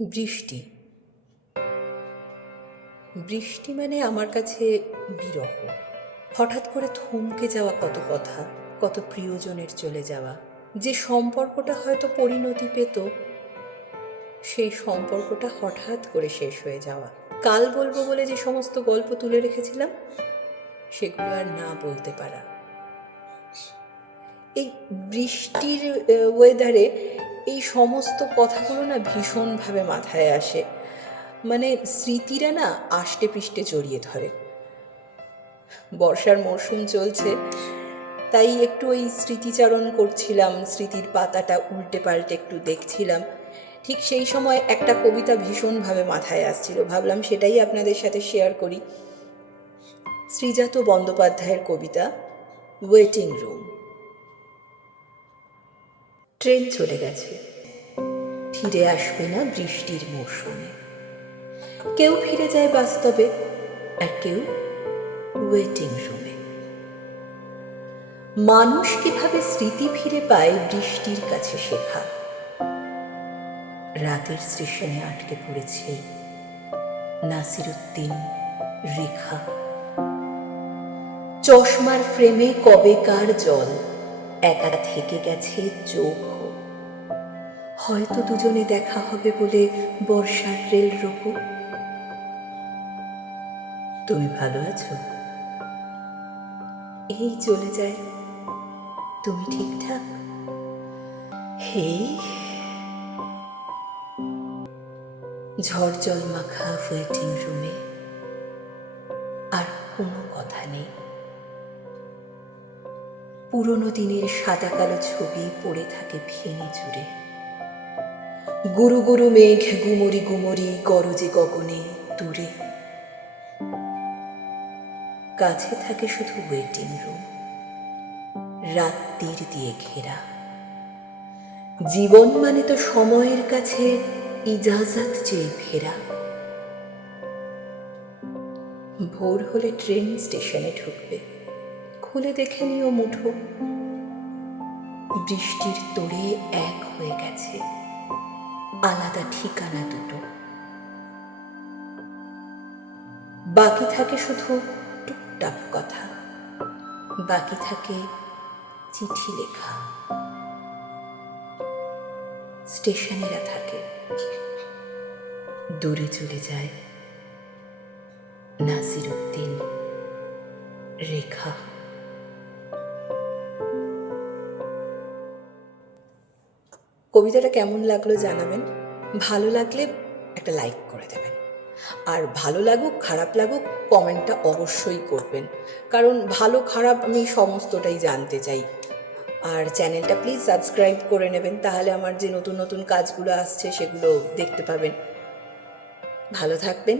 বৃষ্টি। বৃষ্টি মানে আমার কাছে বিরহ। হঠাৎ করে থমকে যাওয়া কত কথা, কত প্রিয়জনের চলে যাওয়া। যে সম্পর্কটা হয়তো পরিণতি পেত, সেই সম্পর্কটা হঠাৎ করে শেষ হয়ে যাওয়া। কাল বলব বলে যে সমস্ত গল্প তুলে রেখেছিলাম, সেগুলো আর না বলতে পারা। এই বৃষ্টির ওয়েদারে এই সমস্ত কথাগুলো না ভীষণভাবে মাথায় আসে। মানে স্মৃতিরা না আষ্টে পৃষ্ঠে জড়িয়ে ধরে। বর্ষার মরশুম চলছে, তাই একটু ওই স্মৃতিচারণ করছিলাম, স্মৃতির পাতাটা উল্টে পাল্টে একটু দেখছিলাম। ঠিক সেই সময় একটা কবিতা ভীষণভাবে মাথায় আসছিল। ভাবলাম সেটাই আপনাদের সাথে শেয়ার করি। শ্রীজাত বন্দ্যোপাধ্যায়ের কবিতা ওয়েটিং রুম ট্রেন চলে গেছে। ফিরে আসবে না বৃষ্টির মরশুমে। কেউ ফিরে যায় বাস্তবে আর কেউ ওয়েটিং রুমে মানুষ কীভাবে স্মৃতি ফিরে পায় বৃষ্টির কাছে শেখা। রাতের স্টেশনে আটকে পড়েছে নাসিরুদ্দিন রেখা। চশমার ফ্রেমে কবেকার জল, একা থেকে গেছে চোখ। হয়তো দুজনে দেখা হবে বলে বর্ষার রেল রোকো। তুমি ভালো আছো? এই চলে যায়। তুমি ঠিকঠাক? হে ঝড় জল মাখা ওয়েটিং রুমে আর কোনো কথা নেই। পুরনো দিনের সাদা কালো ছবি পড়ে থাকে ভেঙে চুরে। গুরু গুরু মেঘ গুমরি গুমরি গরজে গগনে দূরে। কাছে থাকে শুধু ওয়েটিং রুম রাত্রির দিয়ে ঘেরা। জীবন মানে তো সময়ের কাছে ইজাজত চেয়ে ফেরা। ভোর হলে ট্রেন স্টেশনে ঢুকবে, খুলে দেখে নিও মুঠো। বৃষ্টির তোড়ে এক হয়ে গেছে। আলাদা ঠিকানা দুটো। বাকি থাকে শুধু টুকটাক কথা। বাকি থাকে চিঠি লেখা। স্টেশনেরা থাকে। দূরে চলে যায় নাসির উদ্দিন রেখা। কবিতাটা কেমন লাগল জানাবেন। ভালো লাগলে একটা লাইক করে দেবেন। আর ভালো লাগুক, খারাপ লাগুক, কমেন্টটা অবশ্যই করবেন। কারণ ভালো, খারাপ আমি সমস্তটাই জানতে চাই। আর চ্যানেলটা প্লিজ সাবস্ক্রাইব করে নেবেন, তাহলে আমার যে নতুন নতুন কাজগুলো আসছে সেগুলো দেখতে পাবেন। ভালো থাকবেন।